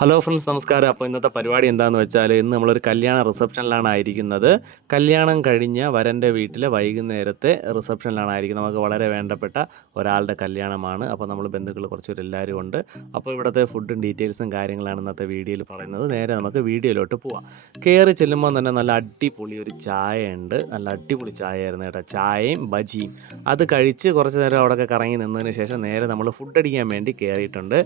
Hello friends നമസ്കാരം. അപ്പോൾ ഇന്നത്തെ പരിപാടി എന്താണെന്ന് വെച്ചാൽ ഇന്ന് നമ്മളൊരു കല്യാണ റിസപ്ഷനിലാണ് ആയിരിക്കുന്നത്. കല്യാണം കഴിഞ്ഞ വരന്റെ വീട്ടിലെ വൈകുന്നേരത്തെ റിസപ്ഷനിലാണ് ആയിരിക്കുന്നത്. നമുക്ക് വളരെ വേണ്ടപ്പെട്ട ഒരാളുടെ കല്യാണമാണ്. അപ്പോൾ നമ്മൾ ബന്ധുക്കൾ കുറച്ചുപേർ എല്ലാവരും ഉണ്ട്. അപ്പോൾ ഇവിടുത്തെ ഫുഡും ഡീറ്റെയിൽസും കാര്യങ്ങളാണ് ഇന്നത്തെ വീഡിയോയിൽ പറയുന്നത്. നേരെ നമുക്ക് വീഡിയോയിലോട്ട് പോവാം. കയറി ചെല്ലുമ്പോൾ തന്നെ നല്ല അടിപൊളി ഒരു ചായ ഉണ്ട് നല്ല അടിപൊളി ചായ ആയിരുന്നു കേട്ടോ. ചായയും ബജിയും. അത് കഴിച്ച് കുറച്ച് നേരം അവിടെയൊക്കെ കറങ്ങി നിന്നതിന് ശേഷം നേരെ നമ്മൾ ഫുഡ് അടിക്കാൻ വേണ്ടി കയറിയിട്ടുണ്ട്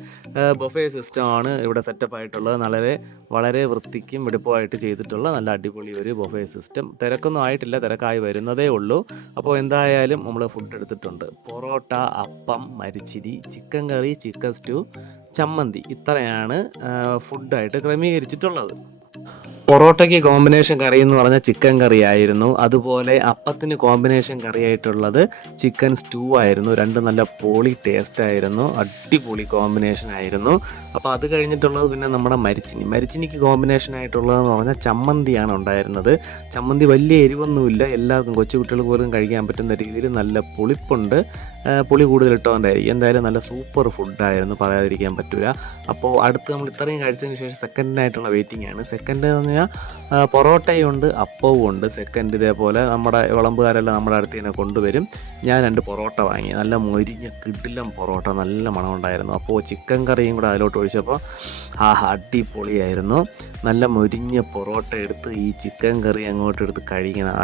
ബൊഫേ സിസ്റ്റമാണ് ഇവിടെ സെറ്റപ്പ് ആയിട്ടുള്ളത് വളരെ വളരെ വൃത്തിക്കും വെടുപ്പമായിട്ട് ചെയ്തിട്ടുള്ള നല്ല അടിപൊളി ഒരു ബൊഫേ സിസ്റ്റം തിരക്കൊന്നും ആയിട്ടില്ല തിരക്കായി വരുന്നതേ ഉള്ളൂ. അപ്പോൾ എന്തായാലും നമ്മൾ ഫുഡ് എടുത്തിട്ടുണ്ട്. പൊറോട്ട അപ്പം മരിച്ചിരി ചിക്കൻ കറി ചിക്കൻ സ്റ്റൂ ചമ്മന്തി. ഇത്രയാണ് ഫുഡായിട്ട് ക്രമീകരിച്ചിട്ടുള്ളത്. പൊറോട്ടയ്ക്ക് കോമ്പിനേഷൻ കറി എന്ന് പറഞ്ഞാൽ ചിക്കൻ കറി ആയിരുന്നു. അതുപോലെ അപ്പത്തിന് കോമ്പിനേഷൻ കറിയായിട്ടുള്ളത് ചിക്കൻ സ്റ്റൂ ആയിരുന്നു. രണ്ട് നല്ല പോളി ടേസ്റ്റ് ആയിരുന്നു. അടിപൊളി കോമ്പിനേഷൻ ആയിരുന്നു. അപ്പോൾ അത് കഴിഞ്ഞിട്ടുള്ളത് പിന്നെ നമ്മുടെ മരിച്ചിനി. മരിച്ചിനിക്ക് കോമ്പിനേഷൻ ആയിട്ടുള്ളതെന്ന് പറഞ്ഞാൽ ചമ്മന്തിയാണ് ഉണ്ടായിരുന്നത്. ചമ്മന്തി വലിയ എരിവൊന്നുമില്ല. എല്ലാവർക്കും കൊച്ചുകുട്ടികൾ പോലും കഴിക്കാൻ പറ്റുന്ന രീതിയിൽ നല്ല പുളിപ്പുണ്ട്. പുളി കൂടുതൽ ഇട്ടുകൊണ്ടായിരിക്കും എന്തായാലും നല്ല സൂപ്പർ ഫുഡായിരുന്നു പറയാതിരിക്കാൻ പറ്റില്ല അപ്പോൾ അടുത്ത് നമ്മൾ ഇത്രയും കഴിച്ചതിന് ശേഷം സെക്കൻഡിനായിട്ടുള്ള വെയിറ്റിംഗ് ആണ്. സെക്കൻഡ് എന്ന് പറഞ്ഞാൽ ആ, പൊറോട്ടയുണ്ട് അപ്പവും ഉണ്ട്. സെക്കൻഡ് ഇതേപോലെ നമ്മുടെ വിളമ്പുകാരെല്ലാം നമ്മുടെ അടുത്ത് തന്നെ കൊണ്ടുവരും. ഞാൻ രണ്ട് പൊറോട്ട വാങ്ങി. നല്ല മൊരിഞ്ഞ കിടിലം പൊറോട്ട നല്ല മണമുണ്ടായിരുന്നു. അപ്പോൾ ചിക്കൻ കറിയും കൂടെ അതിലോട്ട് ഒഴിച്ചപ്പോൾ ആ അടിപൊളിയായിരുന്നു. നല്ല മൊരിഞ്ഞ പൊറോട്ട എടുത്ത് ഈ ചിക്കൻ കറി അങ്ങോട്ട് എടുത്ത് കഴിക്കണം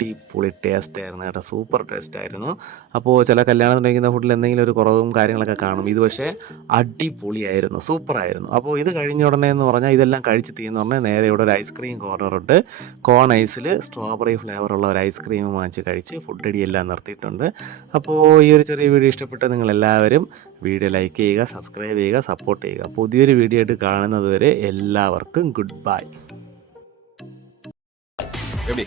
അടിപൊളി ടേസ്റ്റ് ആയിരുന്നു കേട്ടോ സൂപ്പർ ടേസ്റ്റ് ആയിരുന്നു അപ്പോൾ ചില കല്യാണത്തിന് കഴിക്കുന്ന ഫുഡിൽ എന്തെങ്കിലും ഒരു കുറവും കാര്യങ്ങളൊക്കെ കാണും ഇത് പക്ഷേ അടിപൊളിയായിരുന്നു സൂപ്പറായിരുന്നു അപ്പോൾ ഇത് കഴിഞ്ഞ ഉടനെ എന്ന് പറഞ്ഞാൽ ഇതെല്ലാം കഴിച്ച് തീയെന്ന് പറഞ്ഞാൽ നേരെ ഇവിടെ ഒരു ഐസ്ക്രീം കോർണറുണ്ട് കോൺ ഐസിൽ സ്ട്രോബെറി ഫ്ലേവറുള്ള ഒരു ഐസ്ക്രീം വാങ്ങിച്ച് കഴിച്ച് ഫുഡ് അടിയെല്ലാം നിർത്തിയിട്ടുണ്ട് അപ്പോൾ ഈ ഒരു ചെറിയ വീഡിയോ ഇഷ്ടപ്പെട്ട നിങ്ങൾ എല്ലാവരും വീഡിയോ ലൈക്ക് ചെയ്യുക സബ്സ്ക്രൈബ് ചെയ്യുക സപ്പോർട്ട് ചെയ്യുക പുതിയൊരു വീഡിയോ ആയിട്ട് കാണുന്നത് വരെ എല്ലാവർക്കും ഗുഡ് ബൈ எப்படி